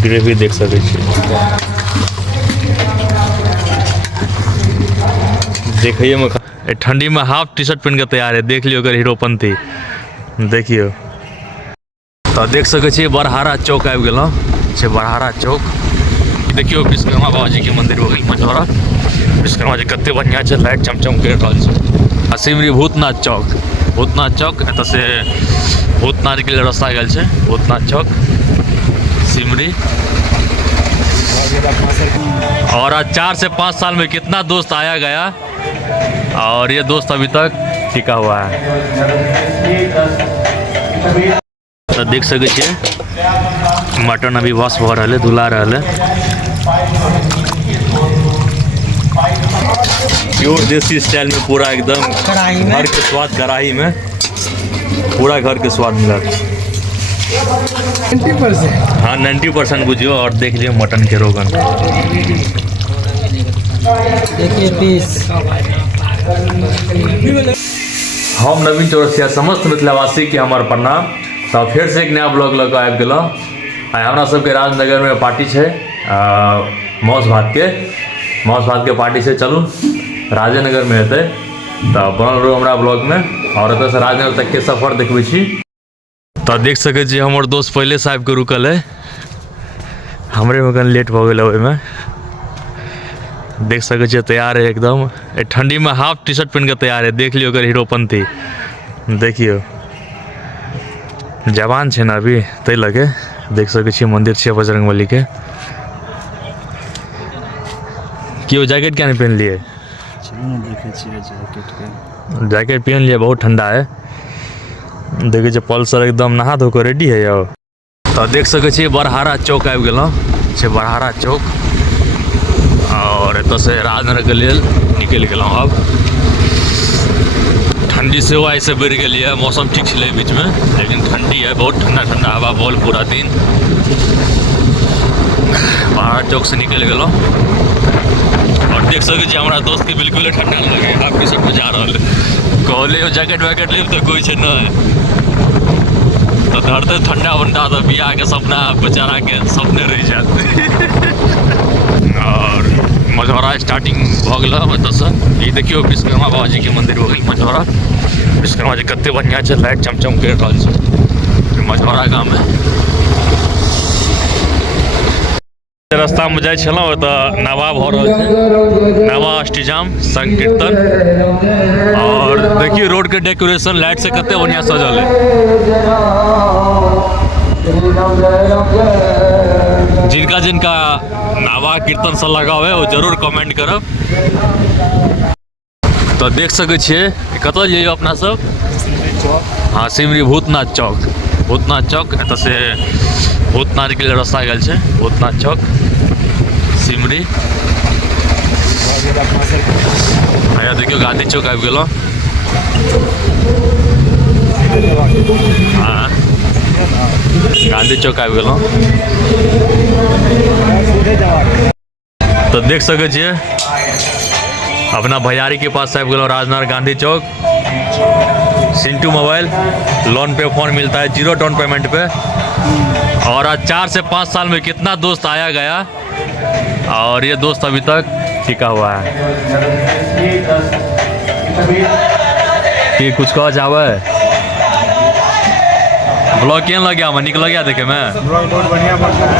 Gravy देख सके देखिए में ठंडी में हाफ टी शर्ट पहन के तैयार है। देख लियो अगर हीरोपंथी देखियो तो देख सके छी बरहारा चौक आबि गेलौं छै। बरहारा चौक देखियो विश्वकर्मा बाबाजी के मंदिर हो गई मझौरा। विश्वकर्मा जी कते बढ़िया छै, लाइट चमचम कर रहल छै। सिमरी भूतनाथ चौक, भूतनाथ चौक एत से भूतनाथ के लिए रास्ता गेल छै। भूतनाथ चौक सिमरी। और आज 4 से 5 साल में कितना दोस्त आया गया और ये दोस्त अभी तक टिका हुआ है। तो देख सके छिए मटन अभी वॉश हो रहा है, धुला रहा है। प्योर देसी स्टाइल में पूरा एकदम घर के स्वाद, कढ़ाई में पूरा घर के स्वाद मिला। 90%। हाँ 90% बुझियो। और देख लियो मटन के रोगन, देखिए पीस। हम नवीन चौरसिया समस्त मिथिलावासी के हमार प्रणाम। तो फिर से एक नया ब्लॉग लग आबि गेलौं। आइ हमरा सबके राजनगर में पार्टी छै, मौस भात के पार्टी छै। चलू राजेनगर में हेतै तो बनल रहू हमरा ब्लॉग में। और एतऽ से राजनगर तक के सफर देखबै छी। तो देख सके छी हमर दोस्त पहले से आबि के रुकल है, हमरे में कनि लेट भऽ गेलै ओहिमे। देख सके छी तैयार है एकदम। ठंडी में हाफ टी शर्ट पहन के तैयार है। देख लियो अगर हीरोपंथी देखियो जवान छै ना अभी, तै लगे देख सके छी मंदिर छै बजरंगबली के। क्यों जैकेट क्या नहीं पहन लिए? जैकेट पहन लिए, बहुत ठंडा है। देखिए पल्सर एकदम नहा धो के रेडी है यो। तो देख सके छी बरहारा चौक आबि गेलौं छै। बरहारा चौक और एतऽ से राजनगर के लिए निकलि गेलौं। अब ठंडी से हुआ ऐसे बढ़ गई है। मौसम ठीक छलै बीच में, लेकिन ठंडी है, बहुत ठंडा ठंडा हवा बॉल पूरा दिन। बरहारा चौक से निकल गेलौं और देख सके छी हमारा दोस्त के बिल्कुल ठंडा लगे। आप की सब जा रहा कहले जैकेट वैकेट लेब तो कोई छै ना तो धरते ठंडा वंडा तो बियाह के सपना बेचारा के सपने रह जाते। और मझौरा स्टार्टिंग भ गेल एतऽ से। ये देखियो विश्वकर्मा बाबाजी के मंदिर हो गई मझौरा। विश्वकर्मा जी कते बढ़िया छै, लाइट चमचम कर रहल छै मझौरा गाँव में। रास्ता में जाइ छलौं तऽ नवा भऽ रहल छै, नवा अष्टजाम संकीर्तन। और देखिए रोड के डेकोरेशन लाइट से कते बढ़िया सजल है। जिनका जिनका नवा कीर्तन से लगाव है वो जरूर कमेंट करब। तो देख सके छिए कतऽ जइयो अपना सब। हाँ सिमरी भूतनाथ चौक, भूतनाथ चौक एतऽ से भूतनाथ के लिए रास्ता गेल छै। भूतनाथ चौक सिमरी। आया देखियो गांधी चौक आबि गेलौं। हाँ गांधी चौक आबि गेलौं। तो देख सके छिए अपना भैयारी के पास आबि गेलौं राजनगर गांधी चौक। सिंटू मोबाइल लोन पे फ़ोन मिलता है 0 डाउन पेमेंट पे। और आज 4 से 5 साल में कितना दोस्त आया गया और ये दोस्त अभी तक टिका हुआ है। ये कुछ कह जावे ब्लॉग केहन लग गया? निक लग गया देखे में? ब्लॉग बहुत बढ़िया बनता है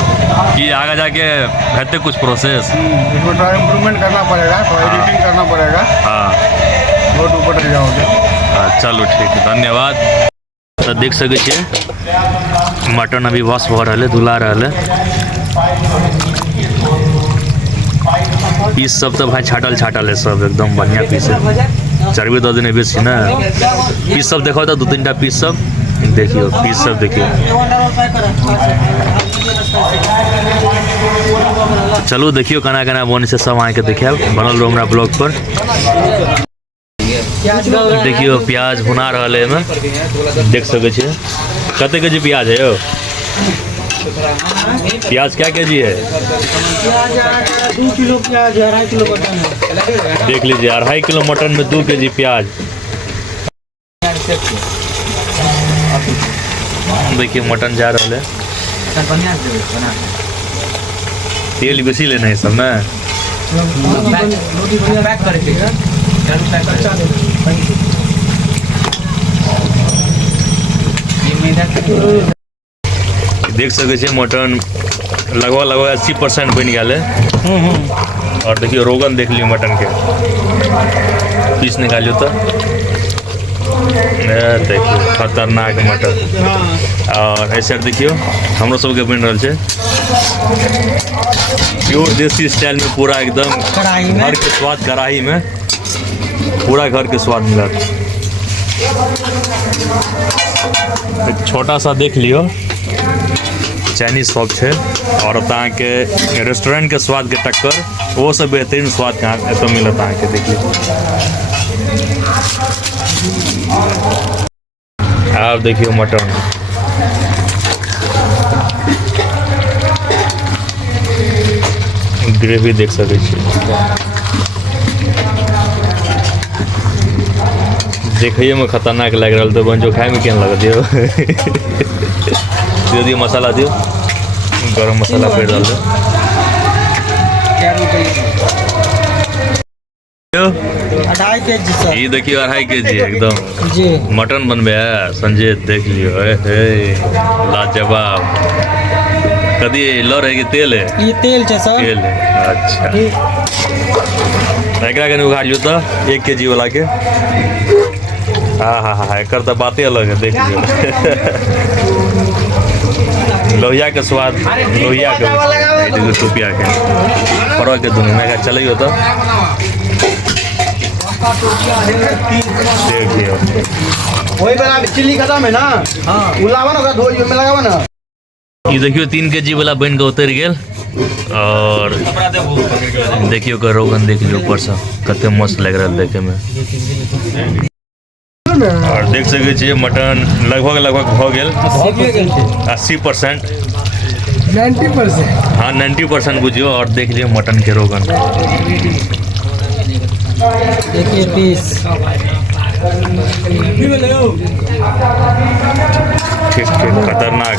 कि आगे जाके रहते कुछ प्रोसेस इसमें थोड़ा इम्प्रूवमेंट करना पड़ेगा, थोड़ा एडिटिंग करना पड़ेगा। हाँ बहुत ऊपर रह जाओगे। चलो ठीक है, धन्यवाद। तो देख सके छिए मटन अभी वॉश हो रहा है, धुला रहा है। पीस सब तो भाई छाटल है, सब एकदम बढ़िया पीस है। चर्बी दो दिन बेसी ना पीस सब देखो तो 2-3टा पीस सब देखियो, पीस सब देखियो। चलो देखियो कना कना बने से सब आके देखियो। बनल रहो हमरा ब्लॉग पर। देखियो प्याज भुना रहा है में, देख सके छिए कते के जी प्याज है यो? प्याज क्या के जी है? 2 किलो प्याज, 2.5 किलो मटन है। देख लीजिए 2.5 किलो मटन में 2 केजी प्याज। देखिए मटन जा रहा है। तेल बेसी लेना है सब में। रोटी बढ़िया पैक करके अच्छा दे देख सके छे मटन लगभग 80% बन गया है। और देखियो रोगन देख लियो मटन के पीस निकालियो तो देखियो खतरनाक मटन। और ऐसे देखियो हमरो सबके बन रहा है प्योर देसी स्टाइल में, पूरा एकदम घर के स्वाद, कढ़ाई में पूरा घर के स्वाद मिला। एक छोटा सा देख लियो चाइनीज शॉप है और तहाँ के रेस्टोरेंट के स्वाद के टक्कर वो सब बेहतरीन स्वाद कहाँ तो मिलत तहाँ के। देखिए आप देखियो मटन ग्रेवी देख सके देखिए में खतरनाक लग रहा तो बंजो खाए में क्या लग दियो दियो मसाला दियो, गरम मसाला पेड़ डाल दो। 2.5 kg सर। ये देखियो 2.5 kg एकदम जी मटन बनबे है संजय, देख लियो हे लाजवाब। कदी लर है कि तेल है? ये तेल है सर। तेल है, अच्छा। एकरा के उघाड़ लियो तो 1 kg वाला के। हाँ एकर तो बातें अलग है, देख लियो लोहिया के स्वाद, लोहिया के टोपिया के फरक के दोनों में चलिए तो देखियो वही बना चिल्ली खत्म है ना। हाँ उलावा ना धोई में लगावा ना। ये देखियो 3 kg वाला बन के उतर गेल। और देखियो का रोगन देख लियो ऊपर से कते मस्त लग रहा है देखे में। और देख सके छिए मटन लगभग हो गेल 80%, 90%। हाँ 90% बुझियो। और देख लियो मटन के रोगन, देखिए पीस ठीक खतरनाक।